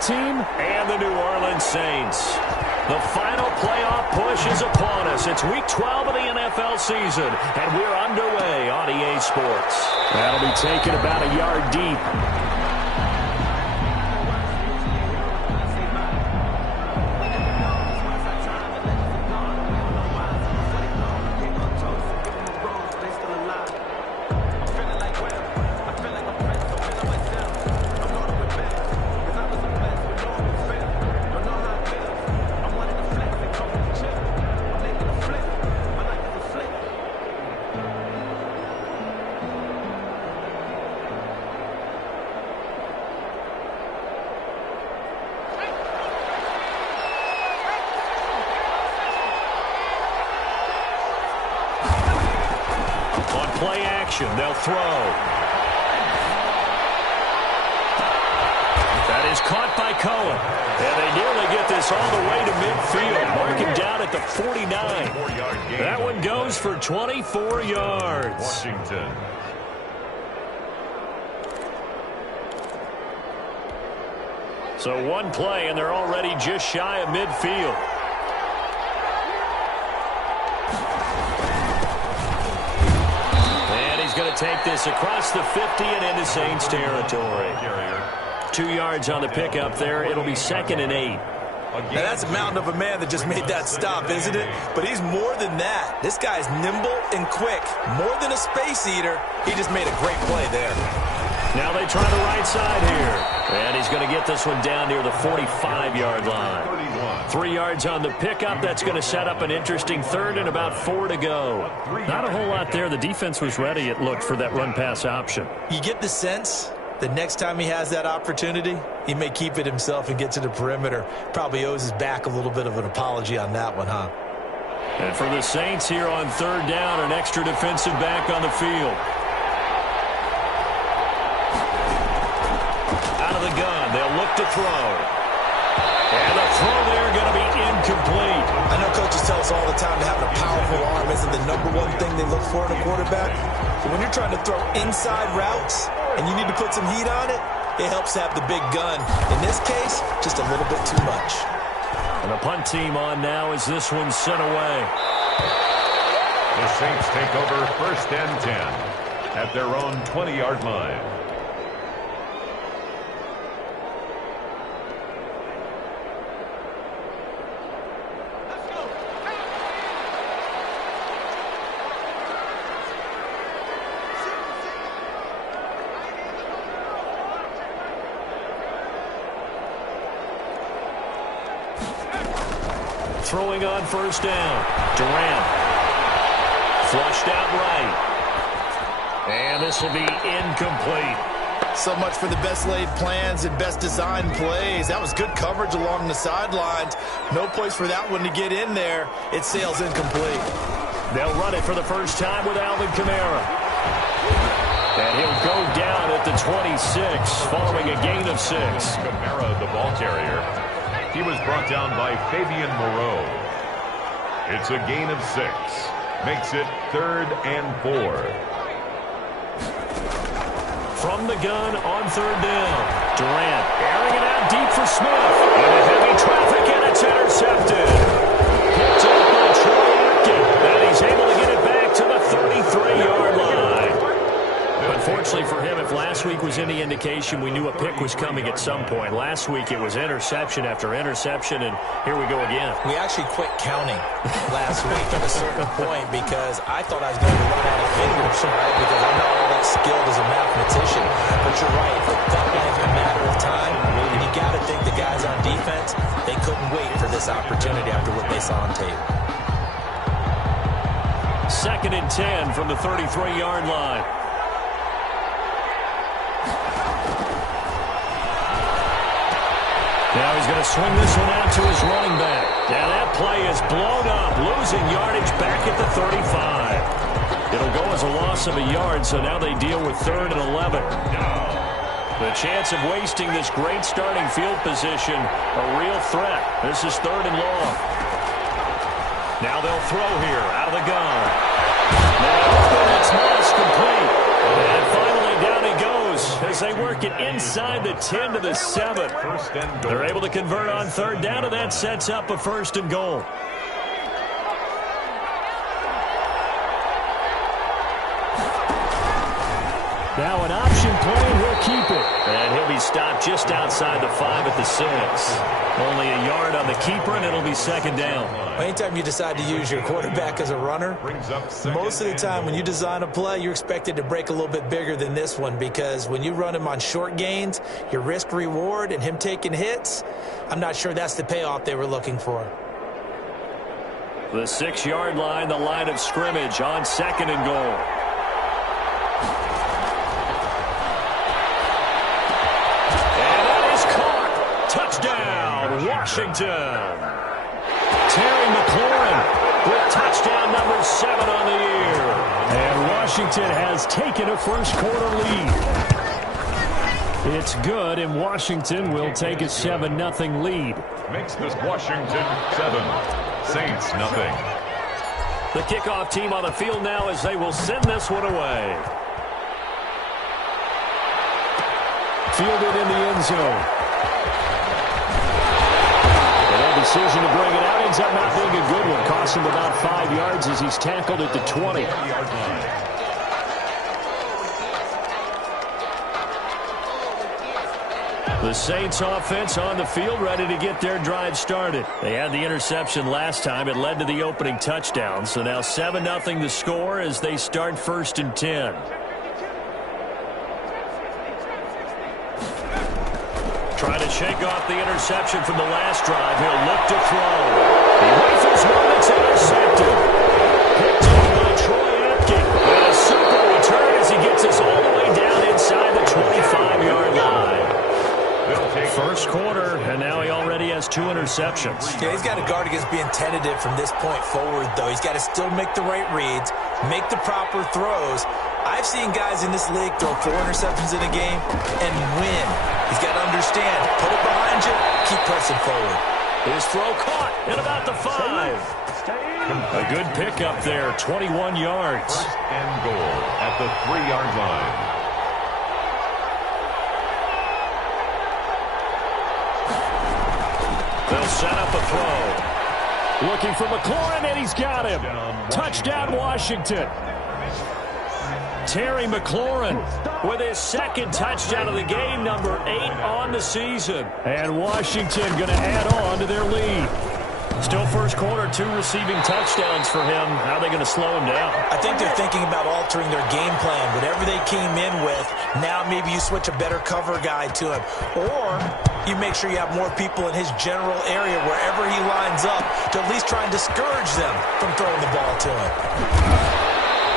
team and the New Orleans Saints. The final playoff push is upon us. It's Week 12 of the NFL season, and we're underway on EA Sports. That'll be taken about a yard deep. Play action. They'll throw. That is caught by Cohen. And they nearly get this all the way to midfield. Mark him down at the 49. That one goes for 24 yards. Washington. So one play, and they're already just shy of midfield. Going to take this across the 50 and into Saints territory. 2 yards on the pickup there. It'll be 2nd and 8. Now that's a mountain of a man that just made that stop, isn't it? But he's more than that. This guy's nimble and quick. More than a space eater. He just made a great play there. Now they try the right side here. And he's going to get this one down near the 45-yard line. 3 yards on the pickup. That's going to set up an interesting 3rd and about 4 to go. Not a whole lot there. The defense was ready, it looked, for that run-pass option. You get the sense that next time he has that opportunity, he may keep it himself and get to the perimeter. Probably owes his back a little bit of an apology on that one, huh? And for the Saints here on 3rd down, an extra defensive back on the field. Out of the gun, they'll look to throw. And the throw there going to be incomplete. I know coaches tell us all the time that having a powerful arm isn't the #1 thing they look for in a quarterback. But when you're trying to throw inside routes and you need to put some heat on it, it helps have the big gun. In this case, just a little bit too much. And the punt team on now as this one's sent away. The Saints take over 1st and 10 at their own 20-yard line. Throwing on 1st down. Durant. Flushed out right. And this will be incomplete. So much for the best laid plans and best designed plays. That was good coverage along the sidelines. No place for that one to get in there. It sails incomplete. They'll run it for the first time with Alvin Kamara. And he'll go down at the 26 following a gain of 6. Kamara, the ball carrier. He was brought down by Fabian Moreau. It's a gain of 6. Makes it 3rd and 4. From the gun on 3rd down. Durant airing it out deep for Smith. Into heavy traffic, and it's intercepted. Picked up by Troy Apke. And he's able to get it back to the 33-yard line. Unfortunately for him, if last week was any indication, we knew a pick was coming at some point. Last week it was interception after interception, and here we go again. We actually quit counting last week at a certain point because I thought I was going to run out of fingers, right? Because I'm not all that skilled as a mathematician. But you're right, it felt like a matter of time. And you got to think the guys on defense, they couldn't wait for this opportunity after what they saw on tape. 2nd and 10 from the 33-yard line. Now he's going to swing this one out to his running back. Now that play is blown up, losing yardage back at the 35. It'll go as a loss of a yard, so now they deal with 3rd and 11. The chance of wasting this great starting field position, a real threat. This is 3rd and long. Now they'll throw here out of the gun. Now it's complete. And finally down he goes as they work it inside the 10 to the 7. They're able to convert on third down, and that sets up a 1st and goal. Now an option play, and he'll keep it. And he'll be stopped just outside the 5 at the 6. Only a yard on the keeper, and it'll be 2nd down. Anytime you decide to use your quarterback as a runner, most of the time when you design a play, you're expected to break a little bit bigger than this one, because when you run him on short gains, your risk-reward and him taking hits, I'm not sure that's the payoff they were looking for. The 6-yard line, the line of scrimmage on 2nd and goal. Touchdown, Washington. Terry McLaurin with touchdown number 7 on the year. And Washington has taken a first-quarter lead. It's good, and Washington will take a 7-0 lead. Makes this Washington 7, Saints nothing. The kickoff team on the field now as they will send this one away. Fielded in the end zone. Decision to bring it out ends up not being a good one. Cost him about 5 yards as he's tackled at the 20. The Saints offense on the field ready to get their drive started. They had the interception last time. It led to the opening touchdown. So now 7-0 the score as they start 1st and 10. Trying to shake off the interception from the last drive. He'll look to throw. He rifles one that's intercepted. Picked up by Troy Apke. And a super return as he gets us all the way down inside the 25-yard line. First quarter, and now he already has 2 interceptions. Yeah, he's got to guard against being tentative from this point forward, though. He's got to still make the right reads, make the proper throws. I've seen guys in this league throw 4 interceptions in a game and win. He's got to understand, put it behind you, keep pressing forward. His throw caught at about the 5. A good pickup there, 21 yards. 1st and goal at the 3-yard line. They'll set up a throw. Looking for McLaurin, and he's got him. Touchdown, Washington. Terry McLaurin with his 2nd touchdown of the game, number 8 on the season. And Washington going to add on to their lead. Still first quarter, 2 receiving touchdowns for him. How are they going to slow him down? I think they're thinking about altering their game plan. Whatever they came in with, now maybe you switch a better cover guy to him. Or you make sure you have more people in his general area wherever he lines up to at least try and discourage them from throwing the ball to him.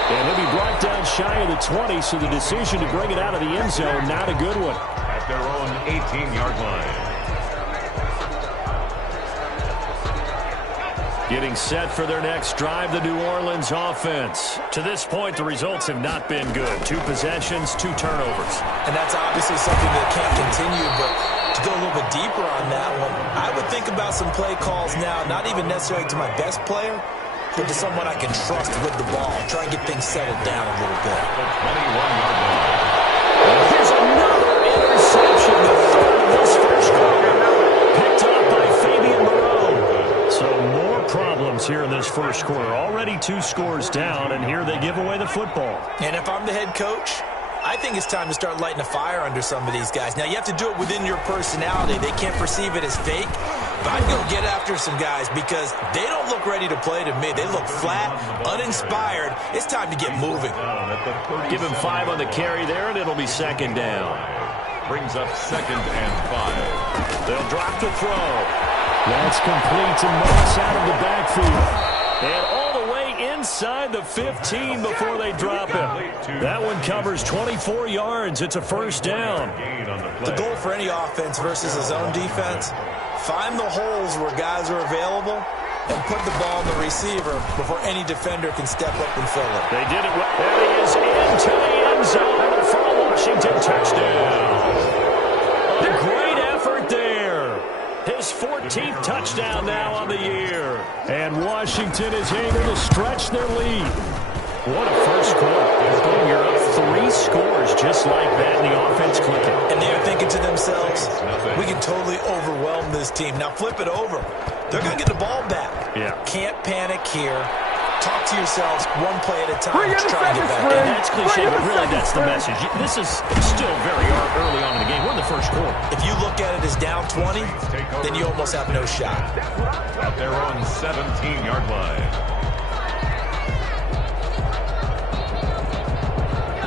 And he'll be brought down shy of the 20, so the decision to bring it out of the end zone, not a good one. At their own 18-yard line. Getting set for their next drive, the New Orleans offense. To this point, the results have not been good. 2 possessions, 2 turnovers. And that's obviously something that can't continue, but to go a little bit deeper on that one, I would think about some play calls now, not even necessarily to my best player, but to someone I can trust with the ball. Try and get things settled down a little bit. The 21-yard line. Here's another interception. The 3rd of this first quarter. Picked up by Fabian Moreau. So more problems here in this first quarter. Already 2 scores down, and here they give away the football. And if I'm the head coach, I think it's time to start lighting a fire under some of these guys. Now, you have to do it within your personality. They can't perceive it as fake. But I'd go get after some guys because they don't look ready to play to me. They look flat, uninspired. It's time to get moving. Give him 5 on the carry there, and it'll be 2nd down. Brings up 2nd and 5. They'll drop the throw. That's complete to Moss out of the backfield. And all the way inside the 15 before they drop him. That one covers 24 yards. It's a 1st down. The goal for any offense versus a zone defense, find the holes where guys are available and put the ball in the receiver before any defender can step up and fill it. They did it. And he is into the end zone for a Washington touchdown. A great effort there. His 14th touchdown now on the year. And Washington is able to stretch their lead. What a first quarter. You're up 3 scores just like that, and the offense clicking. And they're thinking to themselves, we can totally overwhelm this team. Now flip it over. They're going to get the ball back. Yeah. Can't panic here. Talk to yourselves one play at a time. Let's try and get back in. And that's cliche, but really that's the message. This is still very early on in the game. We're in the first quarter. If you look at it as down 20, then you almost have no shot. At their own 17-yard line.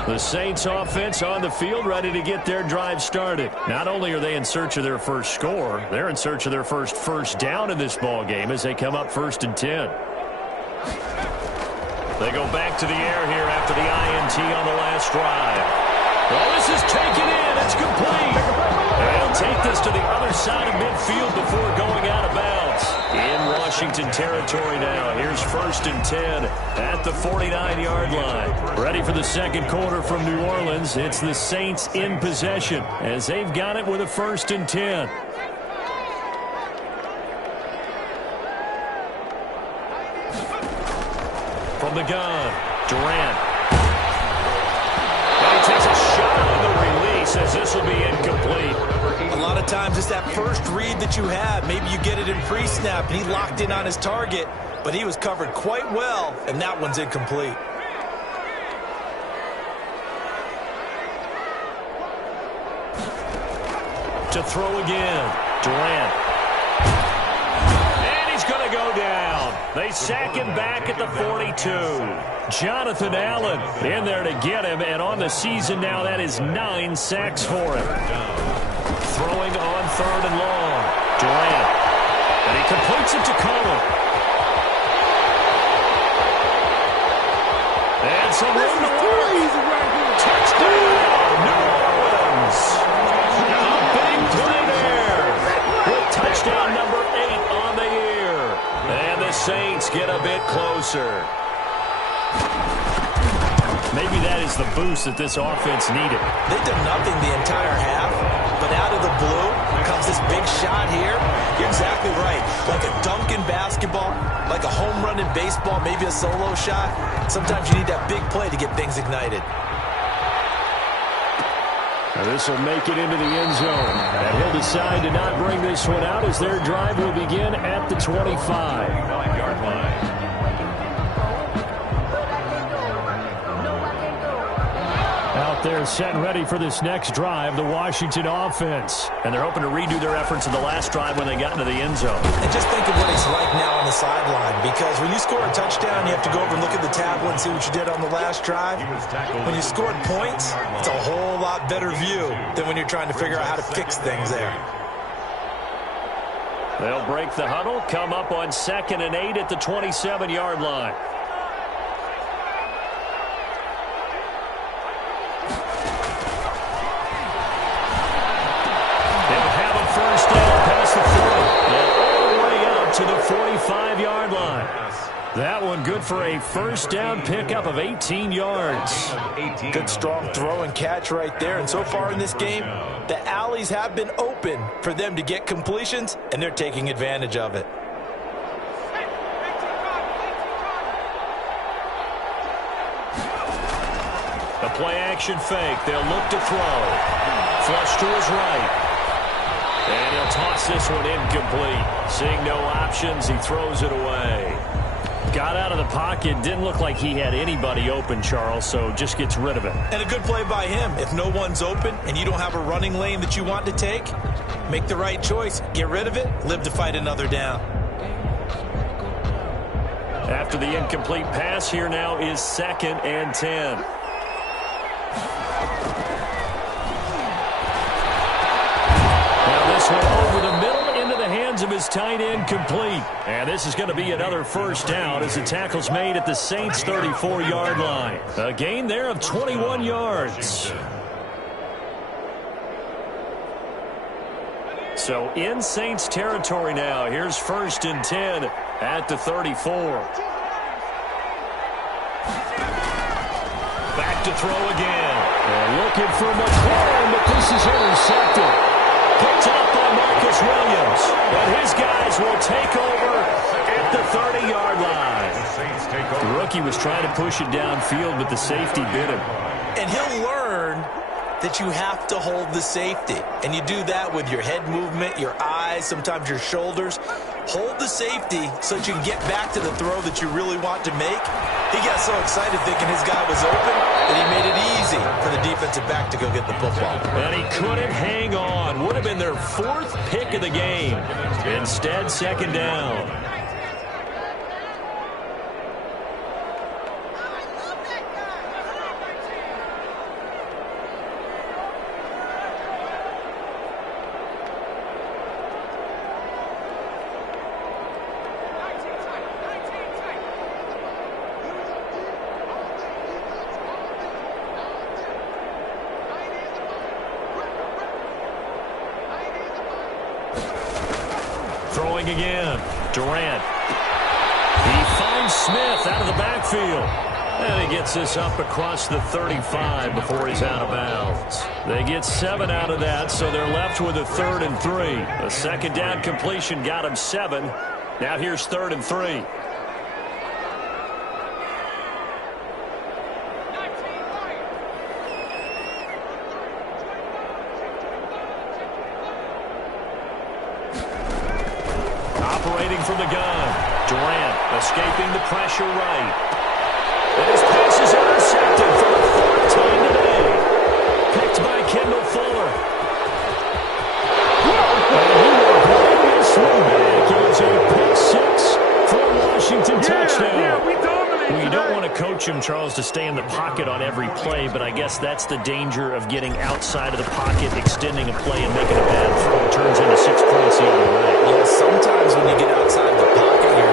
The Saints offense on the field ready to get their drive started. Not only are they in search of their first score, they're in search of their first down in this ball game as they come up 1st and 10. They go back to the air here after the INT on the last drive. Well, this is taken in. It's complete. They'll take this to the other side of midfield before going out of bounds. In Washington territory now. Here's 1st and 10 at the 49-yard line. Ready for the second quarter from New Orleans. It's the Saints in possession as they've got it with a 1st and 10. From the gun, Durant. And he takes a shot on the release as this will be incomplete. A lot of times it's that first read that you have. Maybe you get it in pre-snap, and he locked in on his target, but he was covered quite well, and that one's incomplete. To throw again, Durant. And he's going to go down. They sack him back at the 42. Jonathan Allen in there to get him, and on the season now, that is 9 sacks for him. Throwing on 3rd and long. Durant. And he completes it to Cohen. And some room to work. Touchdown, New Orleans. A big play there. With touchdown number 8 on the year. And the Saints get a bit closer. Maybe that is the boost that this offense needed. They've done nothing the entire half, but out of the blue comes this big shot here. You're exactly right. Like a dunk in basketball, like a home run in baseball, maybe a solo shot. Sometimes you need that big play to get things ignited. Now this will make it into the end zone. And he'll decide to not bring this one out as their drive will begin at the 25. 9-yard line. Out there set and ready for this next drive, the Washington offense. And they're hoping to redo their efforts in the last drive when they got into the end zone. And just think of what it's like now on the sideline, because when you score a touchdown, you have to go over and look at the tablet and see what you did on the last drive. When you scored points, it's a whole lot better view than when you're trying to figure out how to fix things there. They'll break the huddle, come up on 2nd and 8 at the 27-yard line. First down past the 40 and all the way up to the 45-yard line. That one good for a first down pickup of 18 yards. Good strong throw and catch right there. And so far in this game, the alleys have been open for them to get completions, and they're taking advantage of it. A play-action fake. They'll look to throw. Flush to his right. And he'll toss this one incomplete. Seeing no options, he throws it away. Got out of the pocket. Didn't look like he had anybody open, Charles, so just gets rid of it. And a good play by him. If no one's open and you don't have a running lane that you want to take, make the right choice. Get rid of it. Live to fight another down. After the incomplete pass, here now is 2nd and 10. This one over the middle into the hands of his tight end, complete. And this is going to be another first down as the tackle's made at the Saints' 34-yard line. A gain there of 21 yards. So in Saints territory now. Here's 1st and 10 at the 34. Back to throw again. And looking for McLaurin, but this is intercepted. Picked up by Marcus Williams. But his guys will take over at the 30-yard line. The rookie was trying to push it downfield, but the safety bit him. And he'll learn that you have to hold the safety. And you do that with your head movement, your eyes, sometimes your shoulders. Hold the safety so that you can get back to the throw that you really want to make. He got so excited thinking his guy was open that he made it easy for the defensive back to go get the football. And he couldn't hang on. Would have been their 4th pick of the game. Instead, 2nd down. Throwing again. Durant. He finds Smith out of the backfield. And he gets this up across the 35 before he's out of bounds. They get 7 out of that, so they're left with a 3rd and 3. A 2nd down completion got him 7. Now here's 3rd and 3. Operating from the gun. Durant escaping the pressure right. And his pass is intercepted for the 4th time today. Picked by Kendall Fuller. And he will bring this one back. It was a pick 6 for a Washington touchdown. Well, you don't want to coach him, Charles, to stay in the pocket on every play, but I guess that's the danger of getting outside of the pocket, extending a play, and making a bad throw. It turns into 6 points the other way. Yeah, sometimes when you get outside the pocket, your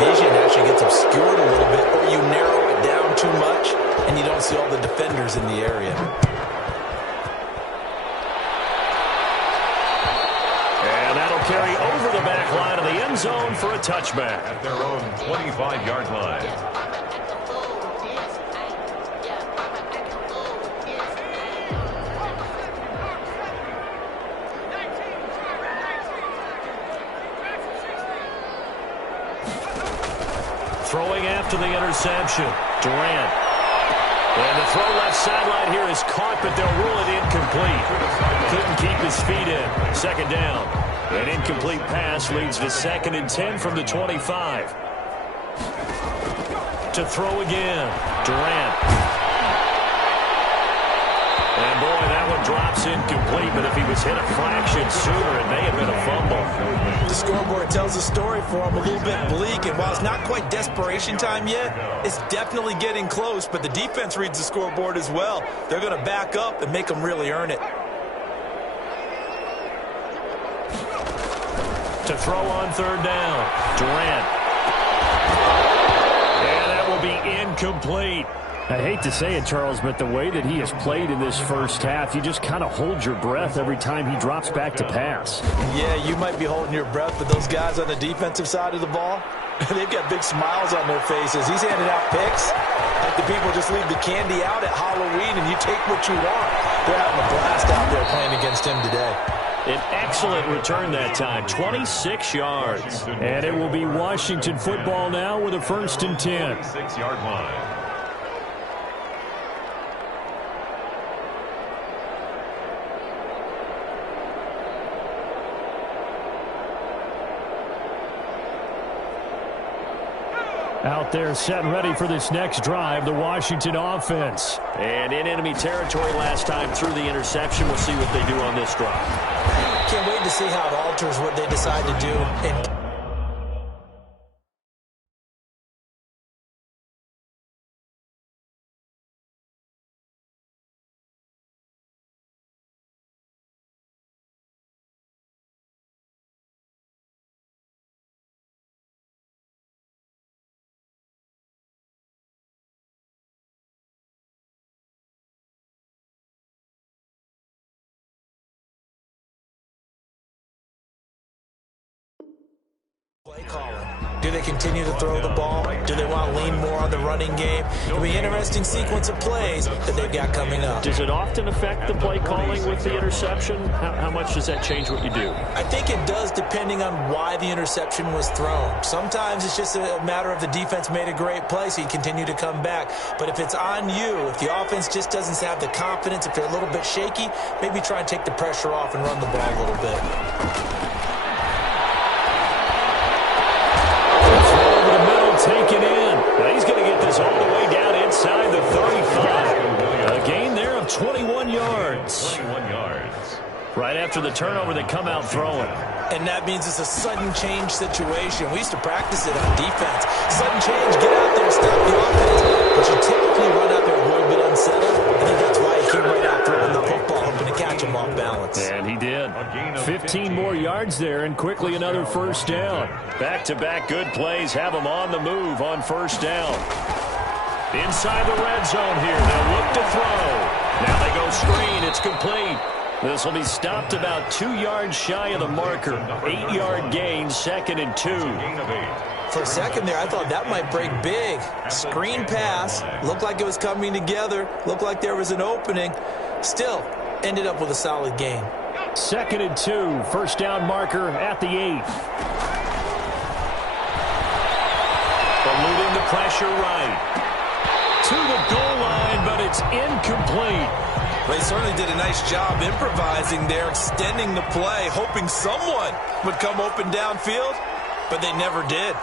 vision actually gets obscured a little bit, or you narrow it down too much, and you don't see all the defenders in the area. And that'll carry over the back line of the end zone for a touchback. At their own 25-yard line. Throwing after the interception. Durant. And the throw left sideline here is caught, but they'll rule it incomplete. Couldn't keep his feet in. 2nd down. An incomplete pass leads to 2nd and 10 from the 25. To throw again. Durant. And boy, that one drops incomplete, but if he was hit a fraction sooner, it may have been a fumble. The scoreboard tells a story for him, a little bit bleak, and while it's not quite desperation time yet, it's definitely getting close, but the defense reads the scoreboard as well. They're going to back up and make them really earn it. To throw on 3rd down. Durant. And that will be incomplete. I hate to say it, Charles, but the way that he has played in this first half, you just kind of hold your breath every time he drops back to pass. Yeah, you might be holding your breath, but those guys on the defensive side of the ball, they've got big smiles on their faces. He's handing out picks like the people just leave the candy out at Halloween and you take what you want. They're having a blast out there playing against him today. An excellent return that time, 26 yards. And it will be Washington football now with a 1st and 10. 6-yard line. Out there set and ready for this next drive, the Washington offense. And in enemy territory last time through the interception. We'll see what they do on this drive. Can't wait to see how it alters what they decide to do. And play calling. Do they continue to throw the ball? Do they want to lean more on the running game? It'll be an interesting sequence of plays that they've got coming up. Does it often affect the play calling with the interception? How much does that change what you do? I think it does, depending on why the interception was thrown. Sometimes it's just a matter of the defense made a great play, so you continue to come back. But if it's on you, if the offense just doesn't have the confidence, if they're a little bit shaky, maybe try and take the pressure off and run the ball a little bit. Taken in. Now he's going to get this all the way down inside the 35. A gain there of 21 yards. 21 yards. Right after the turnover, they come out throwing. And that means it's a sudden change situation. We used to practice it on defense. Sudden change, get out there, stop the offense. But you typically run out there a little bit unsettled. I think that's why he came right out throwing the football, hoping to catch him off balance. And he did. 15 more yards there, and quickly another first down. Back-to-back good plays have them on the move on first down. Inside the red zone here. They'll look to throw. Now they go screen. It's complete. This will be stopped about 2 yards shy of the marker. 8-yard gain, 2nd and 2. For a second there, I thought that might break big. Screen pass. Looked like it was coming together. Looked like there was an opening. Still, ended up with a solid gain. 2nd and 2. First down marker at the 8. Eluding the pressure right. To the goal line, but it's incomplete. They certainly did a nice job improvising there, extending the play, hoping someone would come open downfield, but they never did.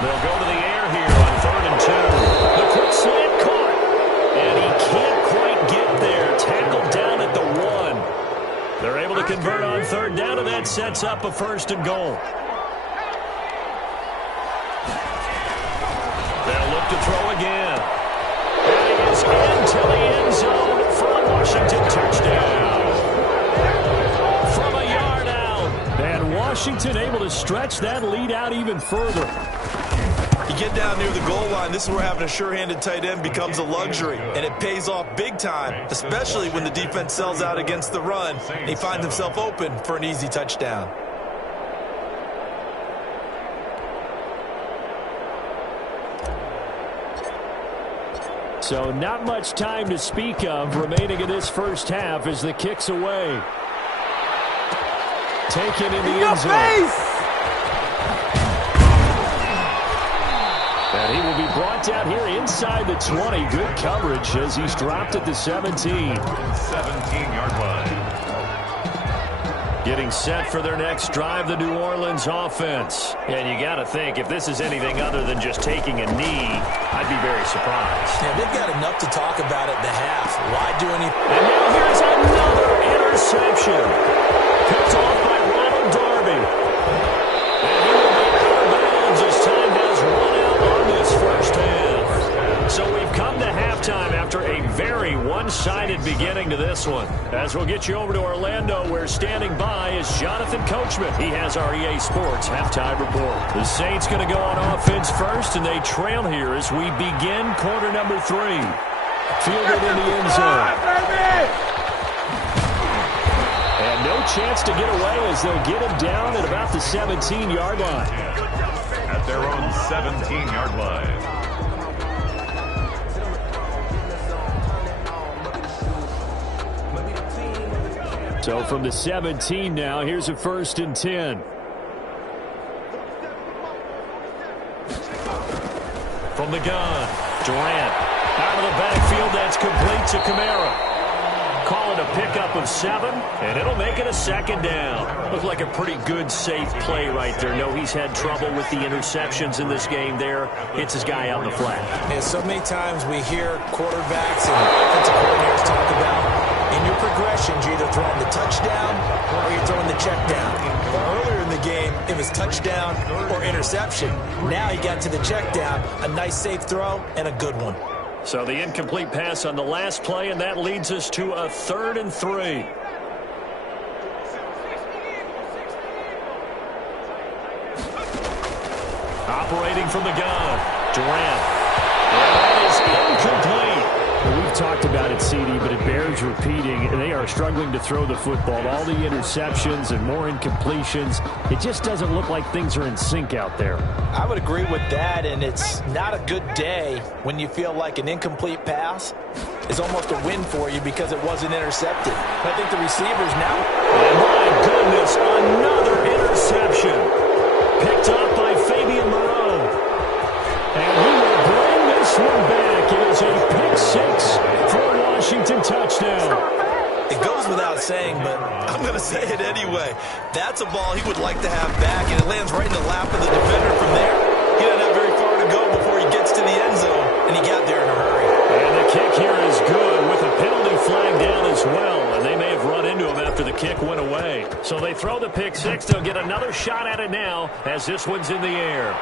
They'll go to the air here on 3rd and 2. The quick slant caught, and he can't quite get there. Tackled down at the 1. They're able to convert on 3rd down, and that sets up a 1st and goal. They'll look to throw again. And he is into the end zone for a Washington touchdown. From a yard out. And Washington able to stretch that lead out even further. You get down near the goal line, this is where having a sure-handed tight end becomes a luxury, and it pays off big time, especially when the defense sells out against the run, and he finds himself open for an easy touchdown. So not much time to speak of remaining in this first half as the kick's away. Taken in the end zone. And he will be brought down here inside the 20. Good coverage as he's dropped at the 17. 17-yard line. Getting set for their next drive, the New Orleans offense. And you got to think, if this is anything other than just taking a knee, I'd be very surprised. Yeah, they've got enough to talk about at the half. Why do anything? And now here's another interception. Picked off by Ronald Darby. And he will be out of bounds as time has run out on this first half. So we've come to halftime after a very one-sided beginning to this one. As we'll get you over to Orlando, where standing by is Jonathan Coachman. He has our EA Sports halftime report. The Saints going to go on offense first, and they trail here as we begin quarter number 3. Fielded in the end zone. And no chance to get away as they'll get him down at about the 17-yard line. At their own 17-yard line. So from the 17 now, here's a 1st and 10. From the gun, Durant. Out of the backfield, that's complete to Kamara. Call it a pickup of 7, and it'll make it a 2nd down. Looked like a pretty good, safe play right there. No, he's had trouble with the interceptions in this game there. Hits his guy out in the flat. Yeah, so many times we hear quarterbacks and offensive coordinators talk about in your progressions, you're either throwing the touchdown or you're throwing the check down. But earlier in the game, it was touchdown or interception. Now he got to the check down, a nice safe throw, and a good one. So the incomplete pass on the last play, and that leads us to a 3rd and 3. Operating from the gun, Durant. And that is incomplete. Well, we've talked about it, CD, but it bears repeating. They are struggling to throw the football. All the interceptions and more incompletions. It just doesn't look like things are in sync out there. I would agree with that, and it's not a good day when you feel like an incomplete pass is almost a win for you because it wasn't intercepted. I think the receivers now... Oh, my goodness, another interception. Picked up by Fabian Moreau. And he will bring this one back. It is a pick six for a Washington touchdown. It goes without saying, but I'm going to say it anyway. That's a ball he would like to have back, and it lands right in the lap of the defender from there. He doesn't have very far to go before he gets to the end zone, and he got there in a hurry. And the kick here is good with a penalty flag down as well, and they may have run into him after the kick went away. So they throw the pick six. They'll get another shot at it now as this one's in the air.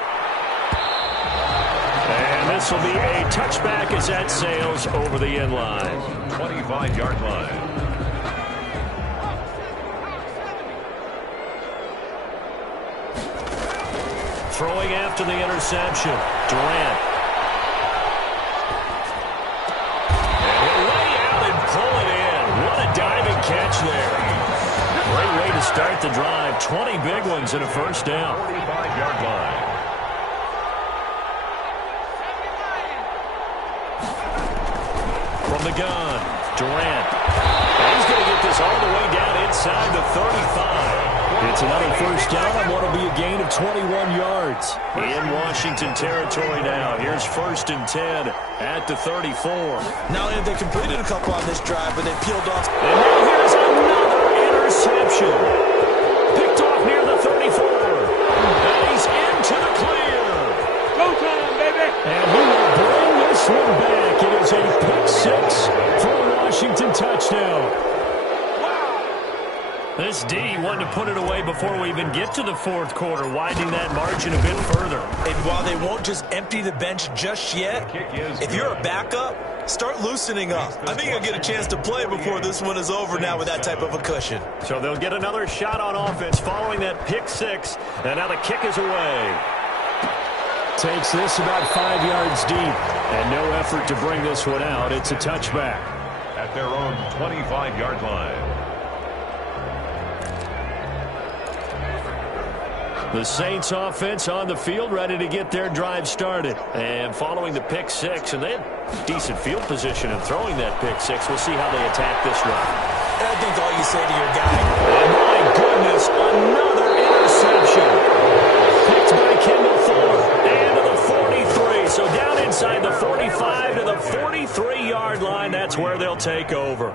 And this will be a touchback as that sails over the end line. 25-yard line. Throwing after the interception, Durant. And he'll lay out and pull it in. What a diving catch there. Great way to start the drive. 20 big ones and a first down. 45-yard line. From the gun, Durant. And he's going to get this all the way down inside the 35. It's another first down and what will be a gain of 21 yards. In Washington territory now. Here's 1st and 10 at the 34. Not only have they completed a couple on this drive, but they peeled off. And now here's another interception. Picked off near the 34. And he's into the clear. Go time, baby. And he will bring this one back. It is a pick six for a Washington touchdown. This D wanted to put it away before we even get to the fourth quarter, widening that margin a bit further. And while they won't just empty the bench just yet, if you're a backup, start loosening up. I think you'll get a chance to play before this one is over now with that type of a cushion. So they'll get another shot on offense following that pick six, and now the kick is away. Takes this about 5 yards deep, and no effort to bring this one out. It's a touchback. At their own 25-yard line. The Saints offense on the field, ready to get their drive started. And following the pick six, and they had decent field position in throwing that pick six. We'll see how they attack this drive. I think all you say to your guy. And my goodness, another interception. Picked by Kendall Fuller. And to the 43. So down inside the 45 to the 43-yard line. That's where they'll take over.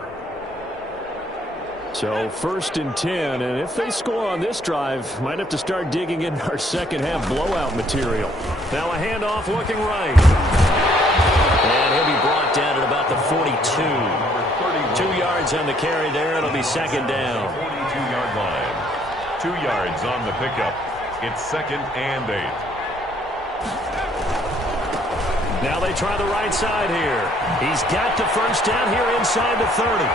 So 1st and 10, and if they score on this drive, might have to start digging in our second half blowout material. Now a handoff looking right. And he'll be brought down at about the 42. 2 yards on the carry there. It'll be second down. 42-yard line. 2 yards on the pickup. It's 2nd and 8. Now they try the right side here. He's got the first down here inside the 30.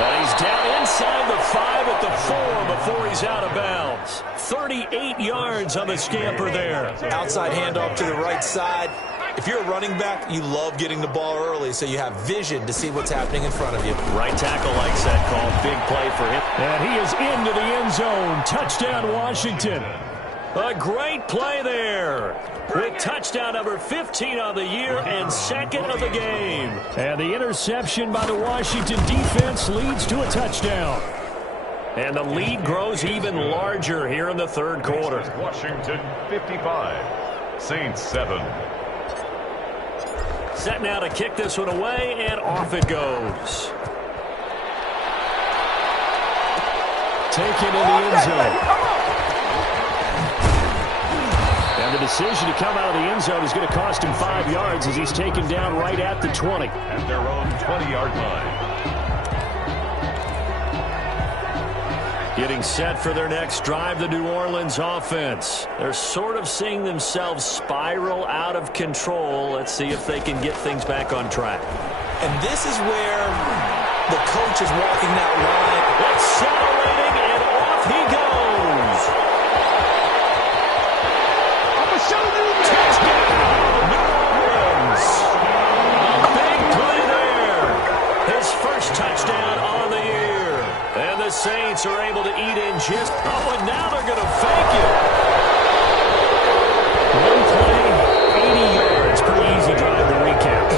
And he's down inside the 5 at the 4 before he's out of bounds. 38 yards on the scamper there. Outside handoff to the right side. If you're a running back, you love getting the ball early so you have vision to see what's happening in front of you. Right tackle likes that call. Big play for him. And he is into the end zone. Touchdown, Washington. A great play there. With touchdown number 15 on the year and 2nd of the game. And the interception by the Washington defense leads to a touchdown. And the lead grows even larger here in the 3rd quarter. Washington 55, Saints 7. Set now to kick this one away, and off it goes. Taken in the end zone. And the decision to come out of the end zone is going to cost him 5 yards as he's taken down right at the 20. At their own 20-yard line. Getting set for their next drive, the New Orleans offense. They're sort of seeing themselves spiral out of control. Let's see if they can get things back on track. And this is where the coach is walking that line. Accelerating, and off he goes. Touchdown, New Orleans. A big play there first touchdown on the year. And the Saints are able to eat in just... Oh, and now they're going to fake it. One play, 80 yards. Pretty easy drive to recap.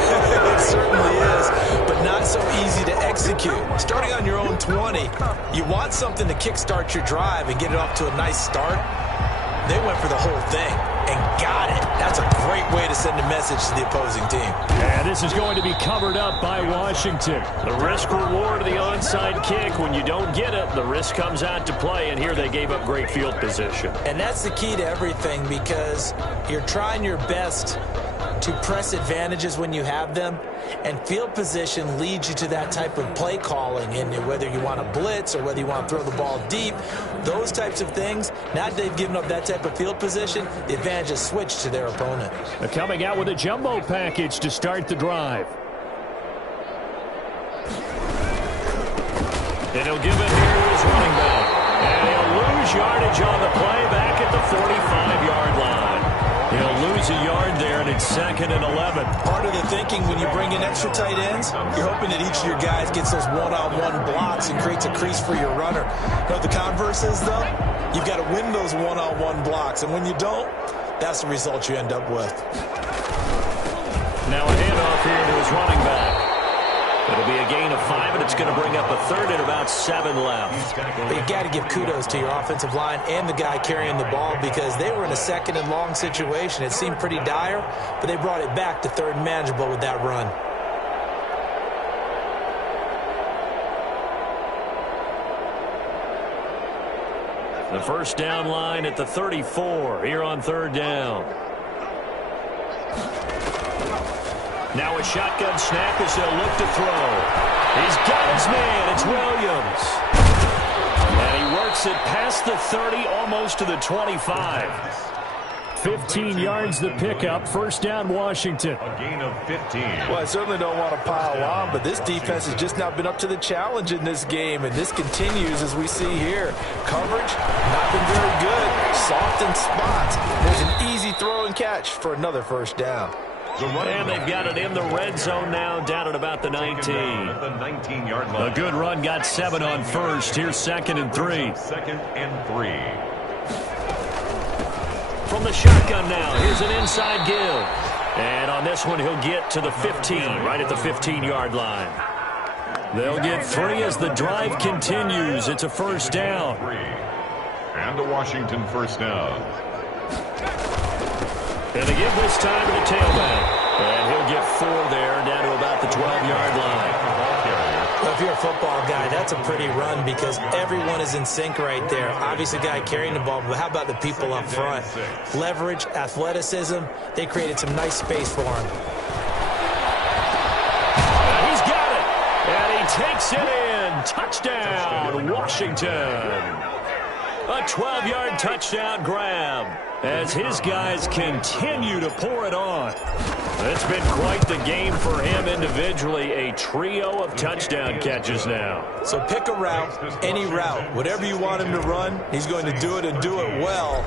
It certainly is, but not so easy to execute. Starting on your own 20, you want something to kickstart your drive and get it off to a nice start. They went for the whole thing and got it. That's a great way to send a message to the opposing team. And this is going to be covered up by Washington. The risk-reward of the onside kick. When you don't get it, the risk comes out to play, and here they gave up great field position. And that's the key to everything, because you're trying your best to press advantages when you have them, and field position leads you to that type of play calling. And whether you want to blitz or whether you want to throw the ball deep, those types of things, now that they've given up that type of field position, the advantage is switched to their opponent. They're coming out with a jumbo package to start the drive. And he'll give it here to his running back. And he'll lose yardage on the play back at the 45-yard line. He'll lose a yard there, and it's 2nd and 11. Part of the thinking when you bring in extra tight ends, you're hoping that each of your guys gets those one-on-one blocks and creates a crease for your runner. You know what the converse is, though? You've got to win those one-on-one blocks, and when you don't, that's the result you end up with. Now a handoff here to his running back. It'll be a gain of 5, and it's going to bring up a 3rd and about 7 left. But you got to give kudos to your offensive line and the guy carrying the ball, because they were in a 2nd and long situation. It seemed pretty dire, but they brought it back to 3rd and manageable with that run. The first down line at the 34 here on 3rd down. Now a shotgun snap as they'll look to throw. He's got his man. It's Williams. And he works it past the 30, almost to the 25. 15 yards the pickup. First down, Washington. A gain of 15. Well, I certainly don't want to pile on, but this defense has just not been up to the challenge in this game, and this continues as we see here. Coverage, not been very good. Soft in spots. There's an easy throw and catch for another first down. And they've got it in the red zone now, down at about the 19. The 19-yard line. A good run, got 7 on first. Here's 2nd and 3. 2nd and 3. From the shotgun now, here's an inside give. And on this one, he'll get to the 15, right at the 15-yard line. They'll get 3 as the drive continues. It's a first down. And a Washington first down. And they give this time to the tailback. And he'll get 4 there, down to about the 12-yard line. Well, if you're a football guy, that's a pretty run, because everyone is in sync right there. Obviously, the guy carrying the ball, but how about the people up front? Leverage, athleticism, they created some nice space for him. He's got it, and he takes it in. Touchdown, Washington. A 12-yard touchdown grab as his guys continue to pour it on. It's been quite the game for him individually. A trio of touchdown catches now. So pick a route, any route, whatever you want him to run, he's going to do it and do it well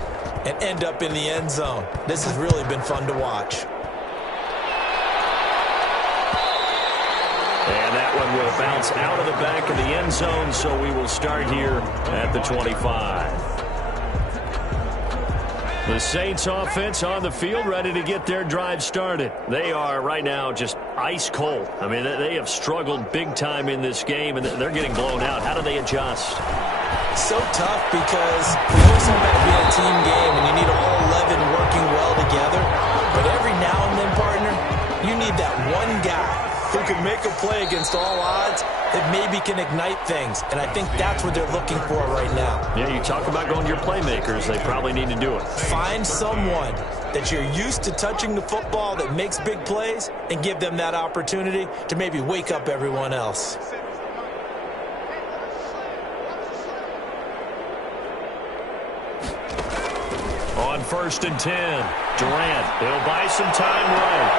and end up in the end zone. This has really been fun to watch. And that one will bounce out of the back of the end zone, so we will start here at the 25. The Saints offense on the field, ready to get their drive started. They are right now just ice cold. I mean, they have struggled big time in this game, and they're getting blown out. How do they adjust? So tough, because we always talk about it being a team game, and you need all 11 working well together. But every now and then, partner, you need that one guy who can make a play against all odds that maybe can ignite things. And I think that's what they're looking for right now. Yeah, you talk about going to your playmakers. They probably need to do it. Find someone that you're used to touching the football that makes big plays and give them that opportunity to maybe wake up everyone else. On 1st and 10, Durant, he'll buy some time right.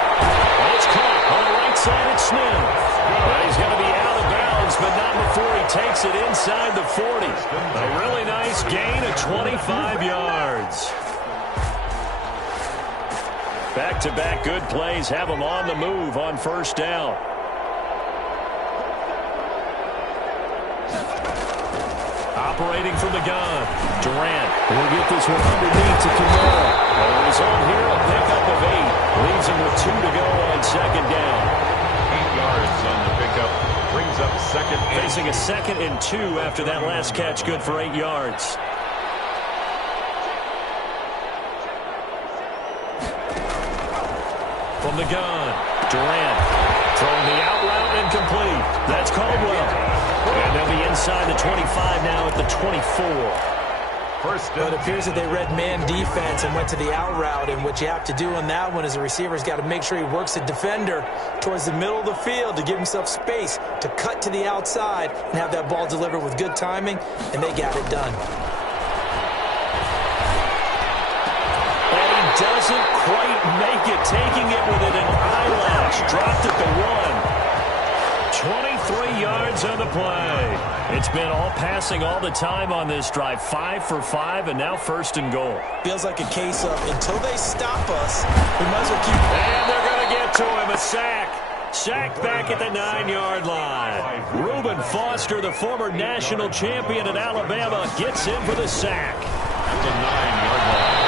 And it's caught on the right side at Smith. Well, he's going to be out of bounds, but not before he takes it inside the 40. A really nice gain of 25 yards. Back-to-back good plays have him on the move on 1st down. Operating from the gun. Durant will get this one underneath to Kamara. The result here, a pickup of 8. Leaves him with 2 to go on second down. 8 yards on the pickup. Brings up second. Facing a 2nd and 2 after that last catch, good for 8 yards. From the gun, Durant throwing the out route incomplete. That's Caldwell. And they'll be inside the 25 now at the 24. But it appears that they read man defense and went to the out route, and what you have to do on that one is the receiver's got to make sure he works the defender towards the middle of the field to give himself space to cut to the outside and have that ball delivered with good timing, and they got it done. And he doesn't quite make it, taking it within an eyelash. Dropped at the 1. 23 yards on the play. It's been all passing all the time on this drive. 5 for 5, and now 1st and goal. Feels like a case of until they stop us, we might as well keep. And they're going to get to him. A sack. Sacked back at the 9-yard line. Reuben Foster, the former national champion at Alabama, gets in for the sack. At the 9-yard line.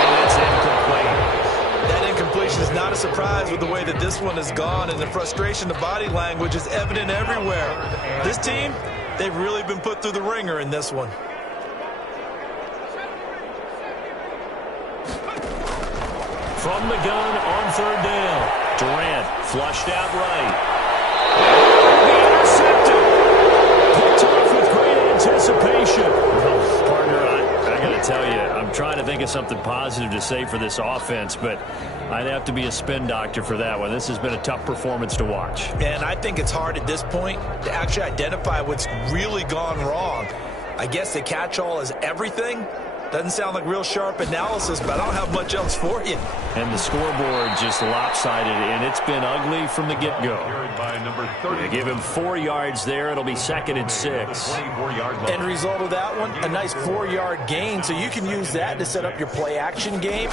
And that's incomplete. That incompletion is not a surprise with the way that this one has gone, and the frustration, the body language is evident everywhere. This team, they've really been put through the ringer in this one. From the gun on 3rd down. Durant flushed out right. Intercepted. Picked off with great anticipation. Well, partner, I got to tell you, I'm trying to think of something positive to say for this offense, but I'd have to be a spin doctor for that one. This has been a tough performance to watch. And I think it's hard at this point to actually identify what's really gone wrong. I guess the catch-all is everything. Doesn't sound like real sharp analysis, but I don't have much else for you. And the scoreboard just lopsided, and it's been ugly from the get-go. They give him 4 yards there. It'll be 2nd and 6. End result of that one, a nice 4-yard gain, so you can use that to set up your play-action game,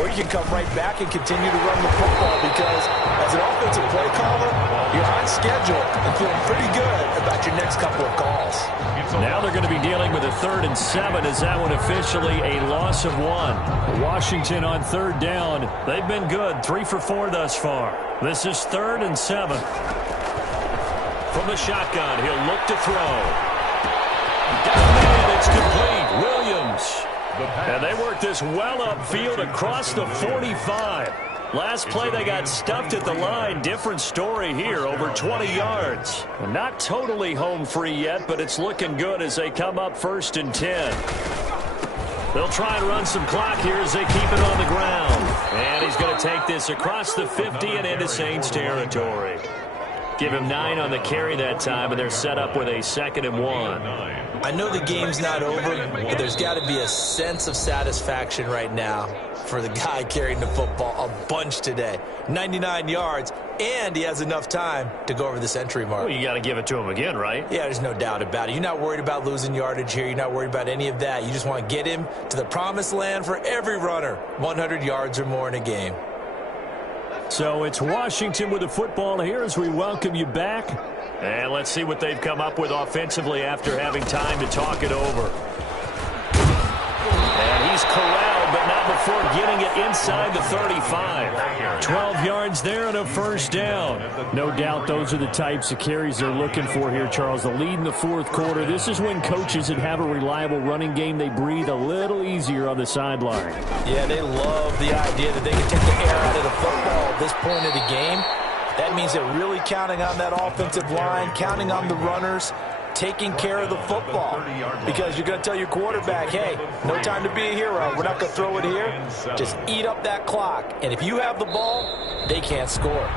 or you can come right back and continue to run the football, because as an offensive play caller, you're on schedule and feeling pretty good about your next couple of calls. Now they're going to be dealing with a 3rd and 7 as that one officially a loss of 1. Washington on 3rd down. They've been good, 3 for 4 thus far. This is 3rd and 7. From the shotgun, he'll look to throw. Down in, it's complete. Williams. And they work this well upfield across the 45. Last play, they got stuffed at the line. Different story here, over 20 yards. Not totally home free yet, but it's looking good as they come up 1st and 10. They'll try and run some clock here as they keep it on the ground. And he's going to take this across the 50 and into Saints territory. Give him 9 on the carry that time, and they're set up with a 2nd and 1. I know the game's not over, but there's got to be a sense of satisfaction right now for the guy carrying the football a bunch today. 99 yards, and he has enough time to go over the century mark. Well, you got to give it to him again, right? Yeah, there's no doubt about it. You're not worried about losing yardage here. You're not worried about any of that. You just want to get him to the promised land for every runner, 100 yards or more in a game. So it's Washington with the football here as we welcome you back. And let's see what they've come up with offensively after having time to talk it over. And he's corralled, but not before getting it inside the 35. 12 yards there and a 1st down. No doubt those are the types of carries they're looking for here, Charles. The lead in the 4th quarter. This is when coaches that have a reliable running game, they breathe a little easier on the sideline. Yeah, they love the idea that they can take the air out of the football at this point of the game. That means they're really counting on that offensive line, counting on the runners, taking care of the football. Because you're going to tell your quarterback, hey, no time to be a hero. We're not going to throw it here. Just eat up that clock. And if you have the ball, they can't score.